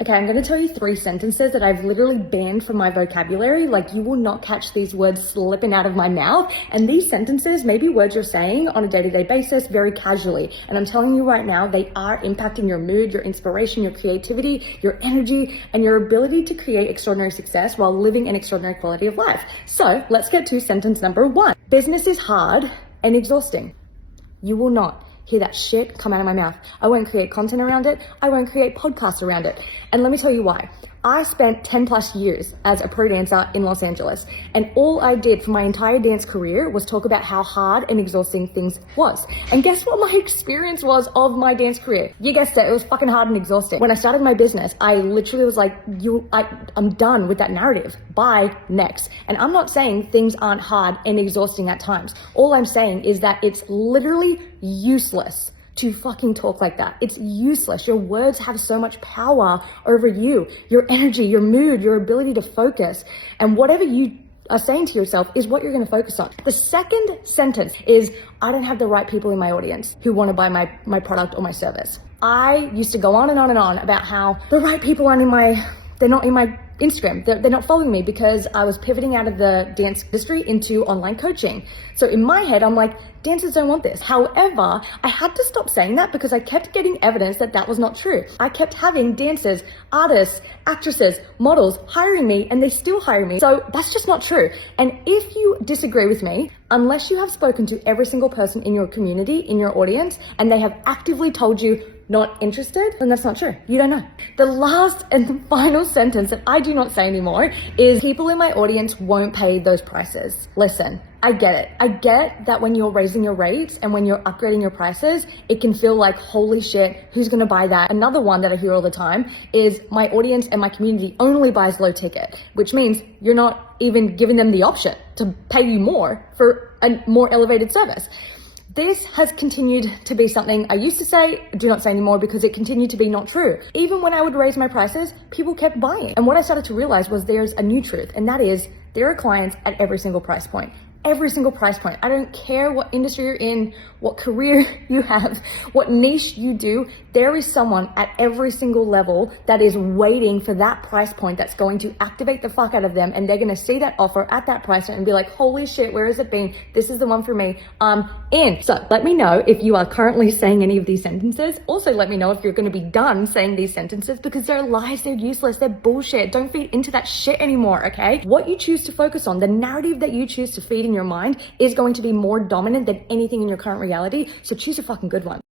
Okay, I'm going to tell you 3 sentences that I've literally banned from my vocabulary. Like, you will not catch these words slipping out of my mouth. And these sentences may be words you're saying on a day-to-day basis very casually. And I'm telling you right now, they are impacting your mood, your inspiration, your creativity, your energy, and your ability to create extraordinary success while living an extraordinary quality of life. So let's get to sentence number 1. Business is hard and exhausting. You will not hear that shit come out of my mouth. I won't create content around it. I won't create podcasts around it. And let me tell you why. I spent 10 plus years as a pro dancer in Los Angeles, and all I did for my entire dance career was talk about how hard and exhausting things was. And guess what my experience was of my dance career? You guessed it, it was fucking hard and exhausting. When I started my business, I literally was like, I'm done with that narrative. Bye, next. And I'm not saying things aren't hard and exhausting at times. All I'm saying is that it's literally useless to fucking talk like that. It's useless. Your words have so much power over you, your energy, your mood, your ability to focus. And whatever you are saying to yourself is what you're going to focus on. The second sentence is, I don't have the right people in my audience who want to buy my product or my service. I used to go on and on and on about how the right people aren't they're not in my Instagram. They're not following me because I was pivoting out of the dance industry into online coaching. So in my head, I'm like, dancers don't want this. However, I had to stop saying that because I kept getting evidence that that was not true. I kept having dancers, artists, actresses, models hiring me, and they still hire me. So that's just not true. And if you disagree with me, unless you have spoken to every single person in your community, in your audience, and they have actively told you not interested, then that's not true. You don't know. The last and the final sentence that I do not say anymore is, people in my audience won't pay those prices. Listen, I get it. I get that when you're raising your rates and when you're upgrading your prices, it can feel like, holy shit, who's gonna buy that? Another one that I hear all the time is, my audience and my community only buys low ticket, which means you're not even giving them the option to pay you more for a more elevated service. This has continued to be something I used to say, do not say anymore, because it continued to be not true. Even when I would raise my prices, people kept buying. And what I started to realize was there's a new truth, and that is, there are clients at every single price point. Every single price point. I don't care what industry you're in, what career you have, what niche you do, there is someone at every single level that is waiting for that price point that's going to activate the fuck out of them, and they're going to see that offer at that price point and be like, holy shit, where has it been? This is the one for me. I'm in. So let me know if you are currently saying any of these sentences. Also, let me know if you're going to be done saying these sentences, because they're lies, they're useless, they're bullshit. Don't feed into that shit anymore, okay? What you choose to focus on, the narrative that you choose to feed in your mind, is going to be more dominant than anything in your current reality. So choose a fucking good one.